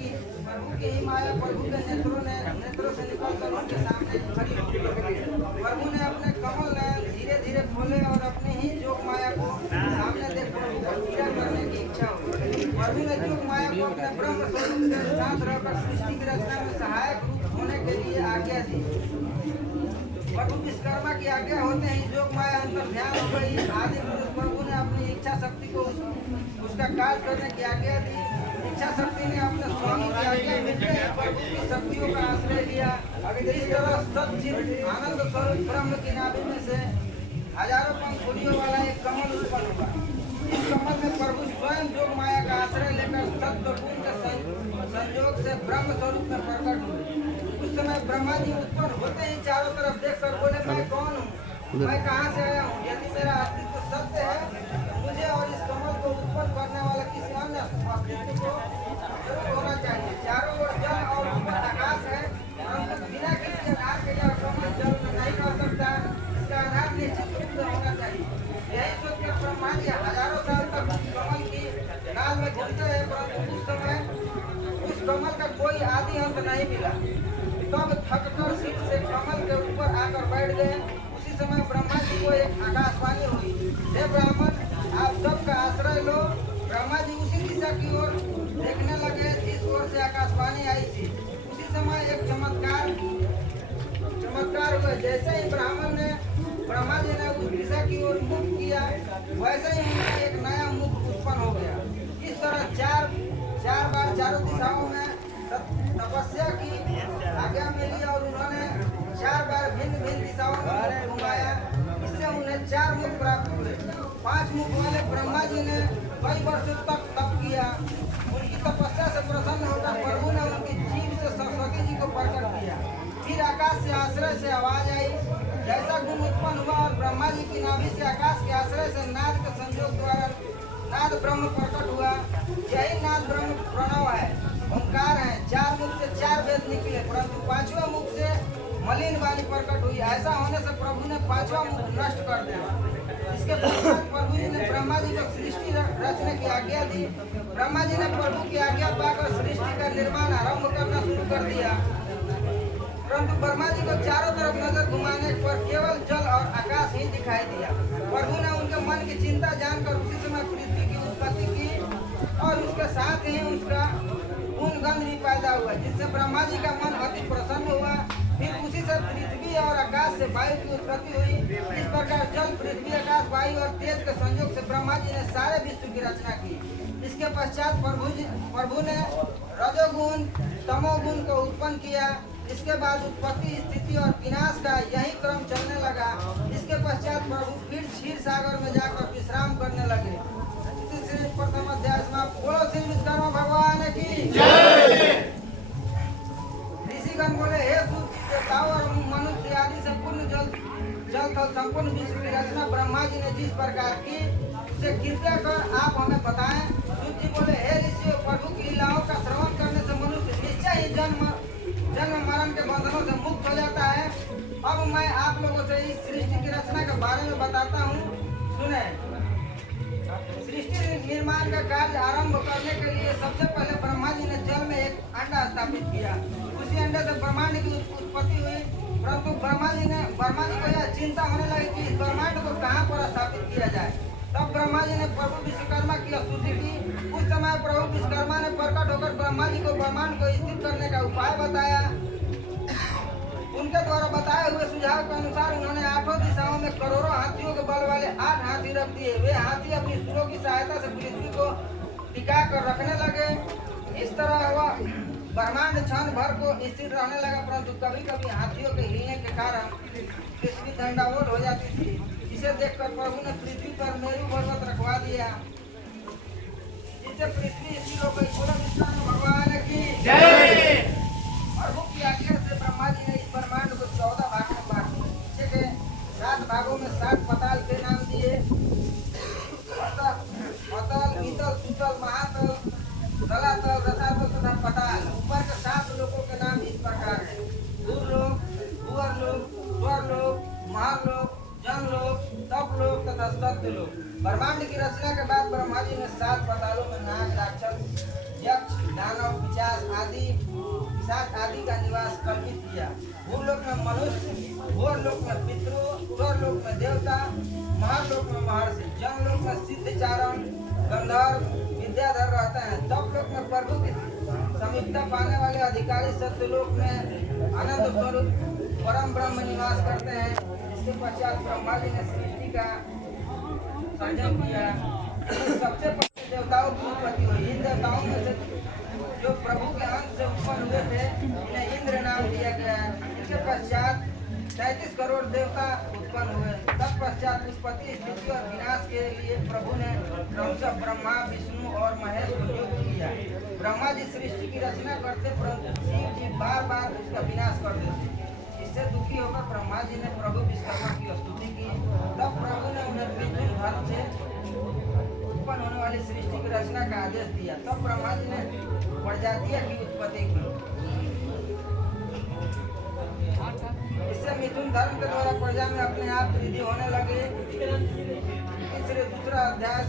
कि प्रभु की ही माया प्रभु के नेत्रों से निकलकर उनके सामने खड़ी हो गई। प्रभु ने अपने कमल धीरे धीरे खोले और अपने ही जोग माया को सामने देख प्रभु को पीड़ा करने की इच्छा हुई। प्रभु ने जोग माया को अपने ब्रह्म स्वरूप के साथ रहकर सृष्टि की रचना में सहायक रूप होने के लिए आज्ञा दी। प्रभु विश्वकर्मा की आज्ञा होते ही जोग माया अंतर ध्यान हो गई। आदि पुरुष प्रभु ने अपनी इच्छा शक्ति को उसका कार्य करने की आज्ञा दी। इच्छा शक्ति ने अपने स्वामी की आज्ञा मिलते ही प्रभु की शक्तियों का आश्रय लिया। इस तरह सच्चित आनंद स्वरूप ब्रह्म की नाभि में से हजारों पंखुड़ियों वाला एक कमल उत्पन्न हुआ। इस कमल में प्रभु स्वयं जोग माया का आश्रय लेकर सत्व गुण के संयोग से ब्रह्म स्वरूप में प्रकट हुए। उस समय ब्रह्मा जी उत्पन्न होते ही चारों तरफ देखकर बोले, मैं कौन हूँ, मैं कहाँ से आया हूँ? यदि मेरा अस्तित्व सत्य है मुझे और इस कमल को उत्पन्न करने वाला किसी अन्य अस्तित्व को जरूर होना चाहिए। चारों ओर जल और ऊपर आकाश है, परंतु बिना किसी आधार के यह कमल जल में नहीं रह सकता। इसका आधार निश्चित रूप से होना चाहिए। यही सोचकर ब्रह्मा जी हजारों साल तक कमल की डाल में घूमते रहे, परंतु उस समय उस कमल का कोई आदि अंत नहीं मिला। तब थककर सिर से कमल के ऊपर आकर बैठ गए। उसी समय ब्रह्मा जी को एक आकाशवाणी हुई, हे ब्राह्मण, आप सबका आश्रय लो। ब्रह्मा जी उसी दिशा की ओर देखने लगे जिस ओर से आकाशवाणी आई थी। उसी समय एक चमत्कार हुआ। जैसे ही ब्रह्मा जी ने उस दिशा की ओर मुख किया, वैसे ही उनका एक नया मुख उत्पन्न हो गया। इस तरह चार बार चारों दिशाओं में तपस्या की आज्ञा मिली और उन्होंने 4 बार भिन्न भिन्न दिशाओं में घुमाया। इससे उन्हें 4 मुख प्राप्त हुए। 5 मुख वाले ब्रह्मा जी ने कई वर्षों तक तप किया। उनकी तपस्या से प्रसन्न होकर प्रभु ने उनकी जीभ से सरस्वती जी को प्रकट किया। फिर आकाश से आश्रय से आवाज आई, जैसा गुण उत्पन्न हुआ और ब्रह्मा जी की नाभि से आकाश के आश्रय से नाद के संयोग द्वारा नाद ब्रह्म प्रकट हुआ। यही नाद ब्रह्म प्रणव है, ओंकार है। 4 मुख से 4 वेद निकले, परंतु 5वां मुख से मलिन वाणी प्रकट हुई। ऐसा होने से प्रभु ने 5वां मुख नष्ट कर दिया। इसके पश्चात प्रभु जी ने ब्रह्मा जी को सृष्टि रचने की आज्ञा दी। ब्रह्मा जी ने प्रभु की आज्ञा पाकर सृष्टि का निर्माण आरंभ करना शुरू कर दिया, परंतु ब्रह्मा जी को चारों तरफ नजर घुमाने पर केवल जल और आकाश ही दिखाई दिया। प्रभु ने उनके मन की चिंता जानकर उसी समय पृथ्वी की उत्पत्ति की और उसके साथ ही उसका गंध भी पैदा हुआ, जिससे ब्रह्मा जी का मन अति प्रसन्न हुआ। फिर उसी से पृथ्वी और आकाश से वायु की उत्पत्ति हुई। इस प्रकार जल, पृथ्वी, आकाश, वायु और तेज के संयोग से ब्रह्मा जी ने सारे विश्व की रचना की। इसके पश्चात प्रभु ने रजोगुण, तमोगुण को उत्पन्न किया। इसके बाद उत्पत्ति, स्थिति और विनाश का यही क्रम चलने लगा। इसके पश्चात प्रभु फिर क्षीर सागर में जाकर विश्राम करने लगे। प्रथम अध्याय समाप्त। बोलो श्री विश्वकर्मा भगवान की जय। ऋषिगण बोले, हे सूर्य, देवताओं और मनुष्य आदि से पूर्ण जल थल संपूर्ण विश्व की रचना ब्रह्मा जी ने जिस प्रकार की, उसे कृपया कर आप हमें बताएं। सूर्य जी बोले, हे ऋषियों, प्रभु की लीलाओं का श्रवण करने से मनुष्य निश्चय ही जन्म मरण के बंधनों से मुक्त हो जाता है। अब मैं आप लोगों से इस सृष्टि की रचना के बारे में बताता हूँ, सुने। सृष्टि निर्माण का कार्य आरंभ करने के लिए सबसे पहले ब्रह्मा जी ने जल में एक अंडा स्थापित किया। उसी अंडे से ब्रह्मांड की उत्पत्ति हुई, परंतु ब्रह्मा जी को यह चिंता होने लगी कि इस ब्रह्मांड को कहाँ पर स्थापित किया जाए। तब ब्रह्मा जी ने प्रभु विश्वकर्मा की स्तुति की। उस समय प्रभु विश्वकर्मा ने प्रकट होकर ब्रह्मा जी को ब्रह्मांड को स्थित करने का उपाय बताया। उनके द्वारा बताए हुए सुझाव के अनुसार उन्होंने 8 दिशाओं में करोड़ों हाथियों के बल वाले 8 हाथी रख दिए। वे हाथी अपनी सुरों की सहायता से पृथ्वी को टिका कर रखने लगे। इस तरह हुआ ब्रह्मांड क्षण भर को स्थिर रहने लगा, परंतु कभी कभी हाथियों के हिलने के कारण पृथ्वी दंडाओल हो जाती थी। इसे देखकर प्रभु ने पृथ्वी पर मेरु पर्वत रखवा दिया, जिससे पृथ्वी स्थिर हो गई। बोलो विश्वकर्मा भगवान की जय। प्रभु की आज्ञा से ब्रह्मा जी ने इस ब्रह्मांड को 14 भाग में बांट दिया। नीचे के 7 भागों में 7 पताल के नाम दिए, अतल, वितल, सुतल, महातल, तलातल, रसातल तथा पताल। ऊपर के 7 लोकों के नाम इस प्रकार है: दूरलोक, भूअरलोक, स्वर्गलोक, महालोक, जनलोक, तपलोक तथा सत्यलोक। ब्रह्मांड की रचना के बाद ब्रह्मा जी ने 7 पतालों में नाग, राक्षस, यक्ष, मनुष्य, भूर लोक में पितरों, स्वर लोक में देवता, महालोक में महर्षि, जनलोक में सिद्ध चारण, गंधर्व, विद्याधर रहते हैं। तप लोक में प्रभु की समीपता पाने वाले अधिकारी सत्यलोक में आनंद स्वरूप परम ब्रह्म निवास करते हैं। इसके पश्चात ब्रह्मा जी ने सृष्टि का सर्जन किया। सबसे पहले देवताओं की उत्पत्ति हुई। इन देवताओं में से जो प्रभु के अंश से उत्पन्न हुए थे, इन्हें इंद्र नाम दिया गया। इनके पश्चात 33 करोड़ देवता उत्पन्न हुए। तत्पश्चात उत्पत्ति, स्थिति और विनाश के लिए प्रभु ने क्रमशः ब्रह्मा, विष्णु और महेश को नियुक्त किया। ब्रह्मा जी सृष्टि की रचना करते, परंतु शिव जी बार बार उसका विनाश कर देते। इससे दुखी होकर ब्रह्मा जी ने प्रभु विश्वकर्मा की स्तुति की। तब प्रभु ने उन्हें मिथुन धर्म से उत्पन्न होने वाली सृष्टि की रचना का आदेश दिया। तब ब्रह्मा जी ने प्रजातियों की उत्पत्ति की। इससे मिथुन धर्म के द्वारा प्रजा में अपने आप वृद्धि होने लगे। तीसरे दूसरा अध्याय